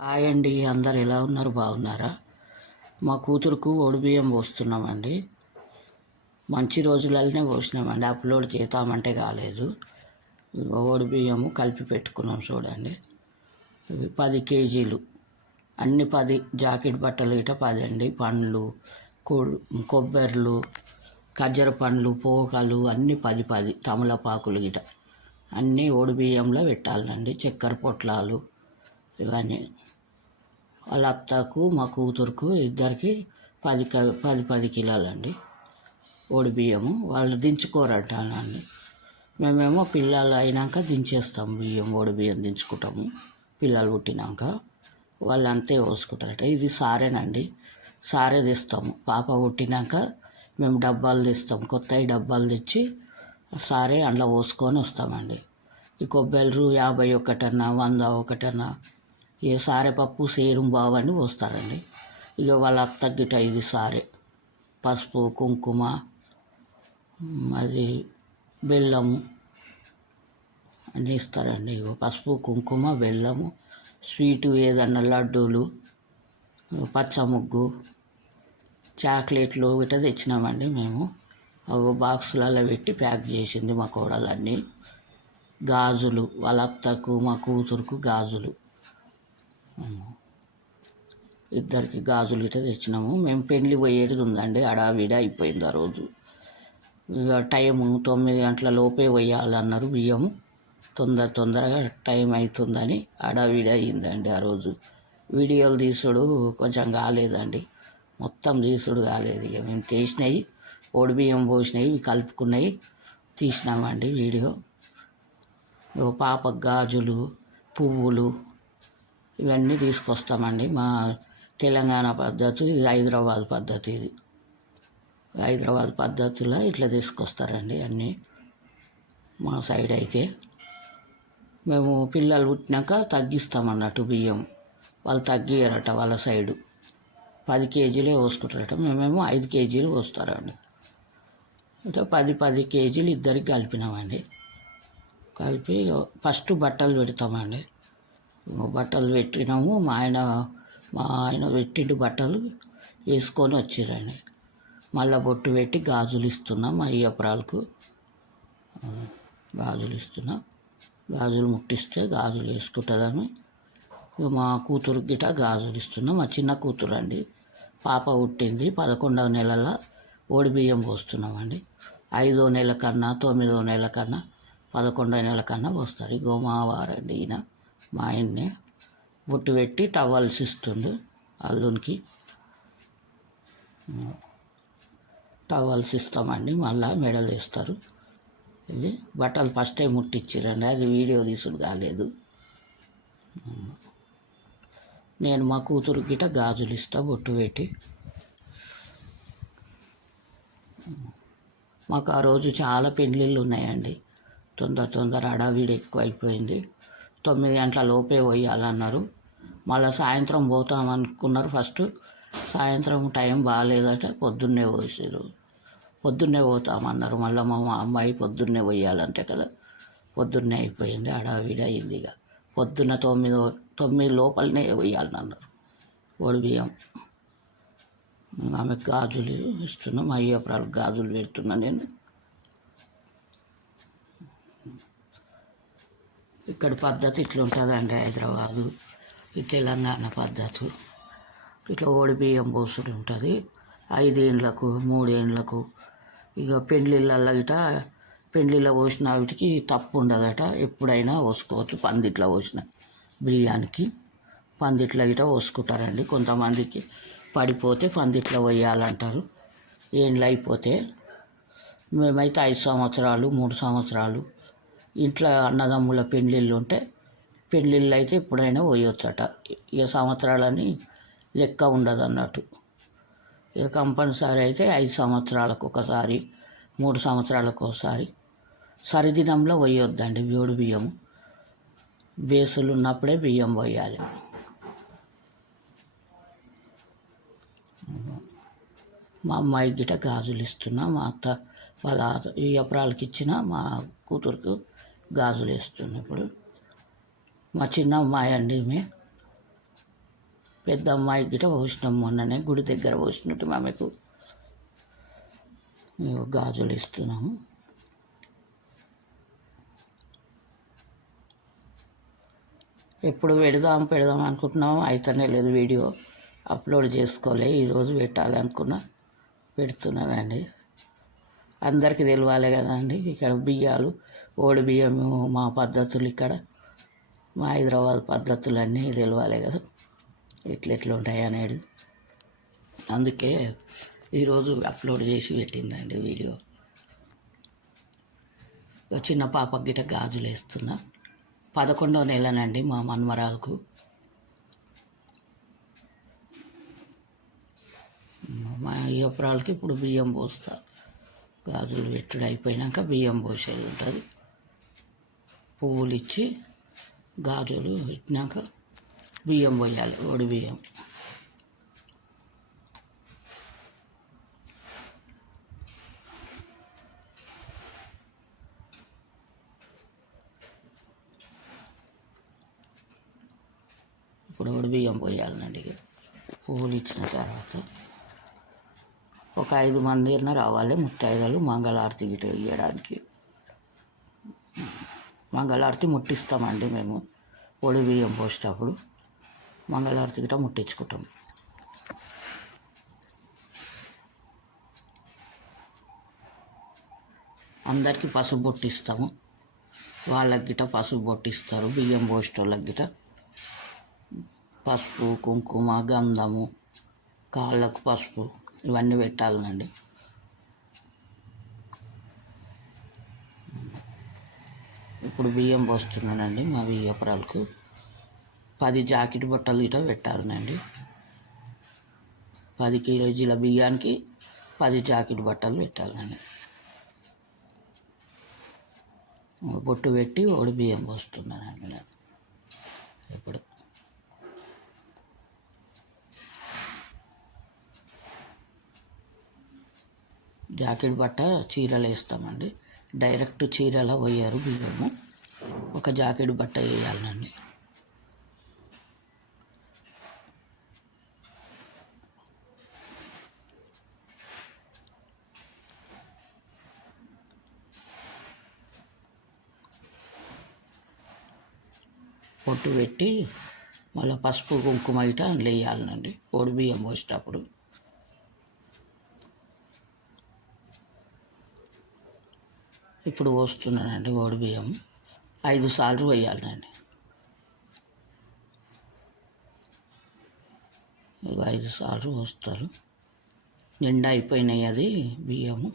Hi అండి అందరు ఎలా ఉన్నారు? బాగున్నారా? మా కూతురుకు బియ్యం పోస్తున్నామండి. మంచి రోజులలోనే పోసినామండి అప్లోడ్ చేద్దామంటే కాలేదు. ఇగో బియ్యము కలిపి పెట్టుకున్నాం చూడండి. ఇవి పది కేజీలు. అన్ని పది జాకెట్ బట్టలు గిట పది అండి. పండ్లు కొబ్బరిలు ఖర్జూర పండ్లు పోకలు అన్నీ పది పది తమలపాకులు గిట అన్నీ బియ్యంలో పెట్టాలండి. చక్కెర పొట్లాలు ఇవన్నీ. వాళ్ళ అత్తకు మా కూతురుకు ఇద్దరికి పది క- పది పది కిలోలండి. ఓడి బియ్యము. వాళ్ళు దించుకోరట మేమేమో పిల్లలు అయినాక దించేస్తాం బియ్యం ఓడి బియ్యం దించుకుంటాము. పిల్లలు పుట్టినాక. వాళ్ళు అంతే పోసుకుంటారట. ఇది సారేనండి. సారే తీస్తాము. పాప పుట్టినాక మేము డబ్బాలు తీస్తాం. కొత్తవి డబ్బాలు తెచ్చి సారే అందులో పోసుకొని వస్తామండి. ఈ కొబ్బరి యాభై ఒకటన్నా వంద ఒకటన్నా ఏ సారె పప్పు సేరుం బావని పోస్తారండి. ఇక వాళ్ళ అత్త గిట ఇది సారే. పసుపు కుంకుమ మరి అది బెల్లము అన్నీ ఇస్తారండి. ఇగో పసుపు కుంకుమ బెల్లము స్వీటు ఏదన్నా లడ్డూలు పచ్చ ముగ్గు చాక్లెట్లు ఇట్లా తెచ్చినామండి మేము. అవి బాక్సులలో పెట్టి ప్యాక్ చేసింది మా కోడలన్నీ. గాజులు వాళ్ళ అత్తకు మా కూతురుకు గాజులు. ఇద్దరికి గాజులు గిట్ట తెచ్చినాము. మేము పెళ్ళి పోయేది ఉందండి. అడావిడ అయిపోయింది ఆ రోజు. ఇక టైము తొమ్మిది గంటల లోపే పోయాలన్నారు బియ్యము తొందర తొందరగా టైం అవుతుందని అడావిడ అయిందండి ఆ రోజు. వీడియోలు తీసుడు కొంచెం కాలేదండి. మొత్తం తీసుడు కాలేదు ఇక. మేము తీసినవి ఓడి బియ్యం పోసినవి ఇవి కలుపుకున్నవి తీసినామండి వీడియో. పాప గాజులు పువ్వులు ఇవన్నీ తీసుకొస్తామండి. మా తెలంగాణ పద్ధతి ఇది హైదరాబాద్ పద్ధతి ఇది. హైదరాబాద్ పద్ధతిలో ఇట్లా తీసుకొస్తారండి అన్నీ మా సైడ్ అయితే. మేము పిల్లలు పుట్టినాక తగ్గిస్తామన్నట్టు బియ్యం. వాళ్ళు తగ్గియరట వాళ్ళ సైడు. పది కేజీలే పోసుకుంటారట. మేమేమో ఐదు కేజీలు పోస్తారండి. అంటే పది పది కేజీలు ఇద్దరికి కలిపినామండి. కలిపి ఫస్ట్ బట్టలు పెడతామండి. బట్టలు పెట్టినాము. మా ఆయన మా ఆయన పెట్టిండు బట్టలు వేసుకొని వచ్చిరండి. మళ్ళా బొట్టు పెట్టి గాజులు ఇస్తున్నాం మా అయ్యప్రాలకు గాజులు ఇస్తున్నాం. గాజులు ముట్టిస్తే గాజులు వేసుకుంటుందని. మా కూతురు గిట గాజులు ఇస్తున్నాం. మా చిన్న కూతురు అండి పాప పుట్టింది పదకొండవ నెలల ఓడి బియ్యం పోస్తున్నామండి. ఐదో నెల కన్నా తొమ్మిదో నెల కన్నా పదకొండో నెల కన్నా పోస్తారు గోమావారండి ఈయన. మా ఆయన్నే బొట్టు పెట్టి టవల్స్ ఇస్తుండు. అల్లునికి టవల్స్ ఇస్తామండి మళ్ళా మెడలు ఇస్తారు ఇది బట్టలు ఫస్ట్ టైం ముట్టించారండి అది వీడియో తీసుడు కాలేదు. నేను మా కూతురు గిట గాజులు ఇస్తా బొట్టు పెట్టి. మాకు ఆ రోజు చాలా పెళ్ళిళ్ళు ఉన్నాయండి. తొందర తొందర అడావిడి ఎక్కువ అయిపోయింది తొమ్మిది గంటల లోపే పోయాలన్నారు. మళ్ళీ సాయంత్రం పోతాం అనుకున్నారు ఫస్ట్. సాయంత్రం టైం బాగాలేదట పొద్దున్నే పోసారు పొద్దున్నే పోతామన్నారు. మళ్ళీ మా అమ్మాయి పొద్దున్నే పోయాలంటే కదా. పొద్దున్నే అయిపోయింది అడావిడి అయింది ఇక. పొద్దున్న తొమ్మిది తొమ్మిది లోపలనే పోయాలన్నారు. ఓడి బియ్యం. ఆమెకు గాజులు ఇస్తున్నాం మా గాజులు పెడుతున్నా నేను. ఇక్కడ పద్ధతి ఇట్లా ఉంటుందండి హైదరాబాదు. ఈ తెలంగాణ పద్ధతి. ఇట్లా ఓడి బియ్యం పోసుడు ఉంటుంది. ఐదేండ్లకు మూడేండ్లకు. ఇక పెండ్లిళ్ళల్లో గిట పెండ్లిళ్ళ పోసిన వీటికి తప్పు ఉండదట ఎప్పుడైనా పోసుకోవచ్చు. పందిట్లో పోసిన బియ్యానికి పందిట్లో గిట పోసుకుంటారండి. కొంతమందికి పడిపోతే పందిట్లో పోయాలంటారు. ఏండ్లు అయిపోతే మేమైతే ఐదు సంవత్సరాలు మూడు సంవత్సరాలు ఇంట్లో అన్నదమ్ముల పెళ్ళిళ్ళు ఉంటే పెళ్ళిళ్ళు అయితే ఎప్పుడైనా పోయొచ్చట. ఇక సంవత్సరాలని లెక్క ఉండదు అన్నట్టు ఇక కంపల్సరీ అయితే ఐదు సంవత్సరాలకు ఒకసారి మూడు సంవత్సరాలకు ఒకసారి సరిదినంలో పోయొద్దండి బ్యూడు బియ్యం బేసులు ఉన్నప్పుడే బియ్యం పోయాలి. మా అమ్మాయి గిట గాజులు ఇస్తున్నా మా అత్త వాళ్ళ ఈ అపరాలకి ఇచ్చిన మా కూతురుకు గాజులు వేస్తున్నా ఇప్పుడు మా చిన్న అమ్మాయి అండి ఈమె. పెద్ద అమ్మాయి గిట పోసినాం మొన్ననే గుడి దగ్గర పోసినట్టు ఆమెకు మేము గాజులు ఇస్తున్నాము ఎప్పుడు పెడదాం పెడదాం అనుకుంటున్నాము అయితేనే లేదు వీడియో అప్లోడ్ చేసుకోలే ఈరోజు పెట్టాలనుకున్నా పెడుతున్నానండి. అందరికీ తెలియాలి కదండి ఇక్కడ బియ్యాలు ఓడి బియ్యము మా పద్ధతులు ఇక్కడ. మా హైదరాబాద్ పద్ధతులు అన్నీ తెలియాలి కదా. ఎట్లెట్లు ఉంటాయి అనేది. అందుకే ఈరోజు అప్లోడ్ చేసి పెట్టిందండి వీడియో. చిన్న పాప గిట గాజులు వేస్తున్నా. పదకొండవ నెలనండి మా మన్మరాలకు. మా అయ్యపురాలకి ఇప్పుడు బియ్యం పోస్తా. గాజులు పెట్టుడు అయిపోయినాక బియ్యం పోసేది ఉంటుంది. పువ్వులు ఇచ్చి గాజులు పెట్టినాక బియ్యం పోయాలి ఒడి బియ్యం. ఇప్పుడు వడి బియ్యం పోయాలండి పువ్వులు ఇచ్చిన తర్వాత ఒక ఐదు మంది అయినా రావాలి. ముత్తైదలు మంగళారతి గిట ఇవ్వడానికి మంగళారతి ముట్టిస్తామండి మేము. ఒడి బియ్యం పోసేటప్పుడు మంగళారతి గిట ముట్టించుకుంటాం. అందరికీ పసుపు బొట్టిస్తాము. వాళ్ళకి గిట పసుపు బొట్టిస్తారు. బియ్యం పోసేటోళ్ళకి గిట పసుపు కుంకుమ గంధము కాళ్ళకు పసుపు. ఇవన్నీ పెట్టాలండి ఇప్పుడు బియ్యం పోస్తున్నానండి మా బియ్యపురాలకు పది జాకెట్ బట్టలు ఇట పెట్టాలనండి. పది కేజీల బియ్యానికి పది జాకెట్ బట్టలు పెట్టాలండి బొట్టు పెట్టి ఒకటి బియ్యం పోస్తున్నానండి నేను ఇప్పుడు జాకెట్ బట్ట చీరలు వేస్తామండి. డైరెక్ట్ చీరల పోయారు బియ్యము. ఒక జాకెట్ బట్ట వేయాలండి పొట్టు పెట్టి మళ్ళీ పసుపు కుంకుమ ఇట అందులో వేయాలండి పొడి బియ్యం పోసేటప్పుడు. ఇప్పుడు పోస్తున్నానండి ఓడి బియ్యం. ఐదు సార్లు వేయాలండి ఇక ఐదు సార్లు పోస్తారు. నిండా అయిపోయినాయి అది బియ్యము.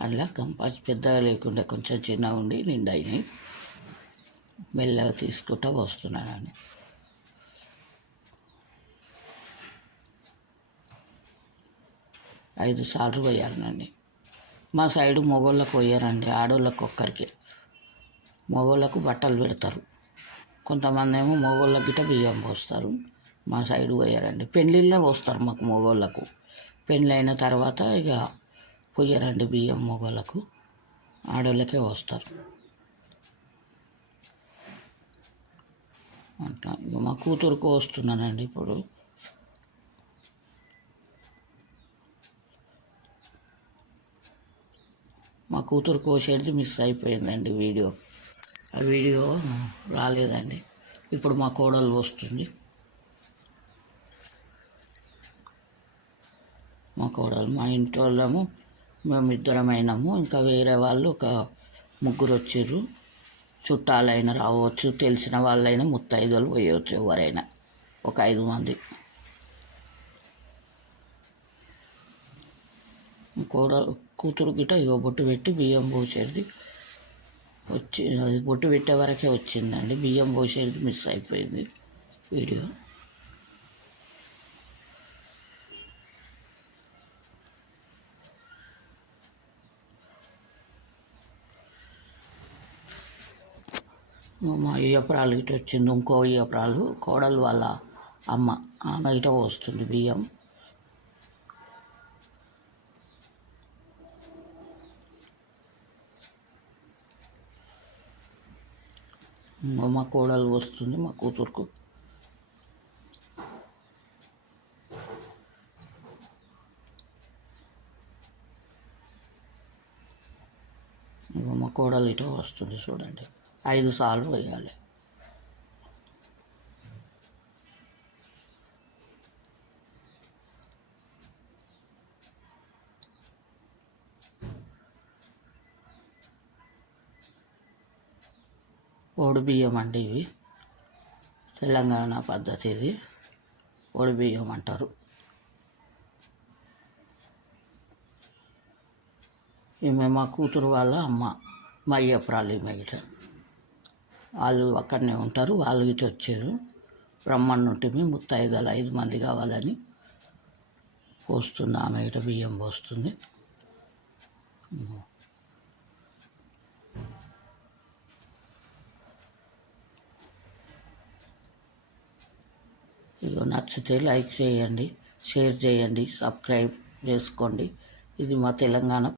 అలా కంపాస్ పెద్దగా లేకుండా కొంచెం చిన్నగా ఉండి నిండా అయినాయి. మెల్లగా తీసుకుంటా పోస్తున్నానండి. ఐదు సార్లు పోయాలండి. మా సైడు మగోళ్ళకు పోయారండి ఆడోళ్ళకు ఒక్కరికి. మగోళ్ళకు బట్టలు పెడతారు. కొంతమంది ఏమో మగోళ్ళకి గిట్ట బియ్యం పోస్తారు. మా సైడు పోయారండి. పెళ్ళిళ్ళే పోస్తారు మాకు మగోళ్ళకు. పెళ్ళి అయిన తర్వాత ఇక పోయారండి బియ్యం మగోళ్ళకు. ఆడోళ్ళకే పోస్తారు. అట్లా ఇక మా కూతురుకు వస్తున్నానండి ఇప్పుడు. మా కూతురు కోసేది మిస్ అయిపోయిందండి వీడియో. ఆ వీడియో రాలేదండి. ఇప్పుడు మా కోడలు వస్తుంది. మా కోడలు మా ఇంటి వాళ్ళము మేము ఇద్దరం అయినాము. ఇంకా వేరే వాళ్ళు ఒక ముగ్గురు వచ్చారు చుట్టాలైనా రావచ్చు తెలిసిన వాళ్ళైనా ముత్తైదులు పోయవచ్చు ఎవరైనా. ఒక ఐదు మంది. కోడలు కూతురు గిట ఇగో బొట్టు పెట్టి బియ్యం పోసేది వచ్చి అది బొట్టు పెట్టే వరకే వచ్చిందండి. బియ్యం పోసేది మిస్ అయిపోయింది వీడియో. మా అయ్యప్రాలు ఇటు వచ్చింది ఇంకో అయ్యప్రాలు కోడలు వాళ్ళ అమ్మ ఆమె ఇట వస్తుంది బియ్యం. మా కోడలు వస్తుంది మా కూతురుకు. మా కోడలు ఇటు వస్తుంది చూడండి. ఐదు సార్లు వేయాలి ఓడి బియ్యం అండి ఇవి. తెలంగాణ పద్ధతి ఇది ఓడి బియ్యం అంటారు. ఈమె మా కూతురు వాళ్ళ అమ్మ మా అయ్యప్రాలు ఈమె వాళ్ళు అక్కడనే ఉంటారు వాళ్ళు ఇటు వచ్చారు. రమ్మన్నుంటిమి ముత్తైదులు ఐదు మంది కావాలని పోస్తుంది ఆమె గిట బియ్యం పోస్తుంది. ఇగో నచ్చితే లైక్ చేయండి షేర్ చేయండి సబ్స్క్రైబ్ చేసుకోండి. ఇది మా తెలంగాణ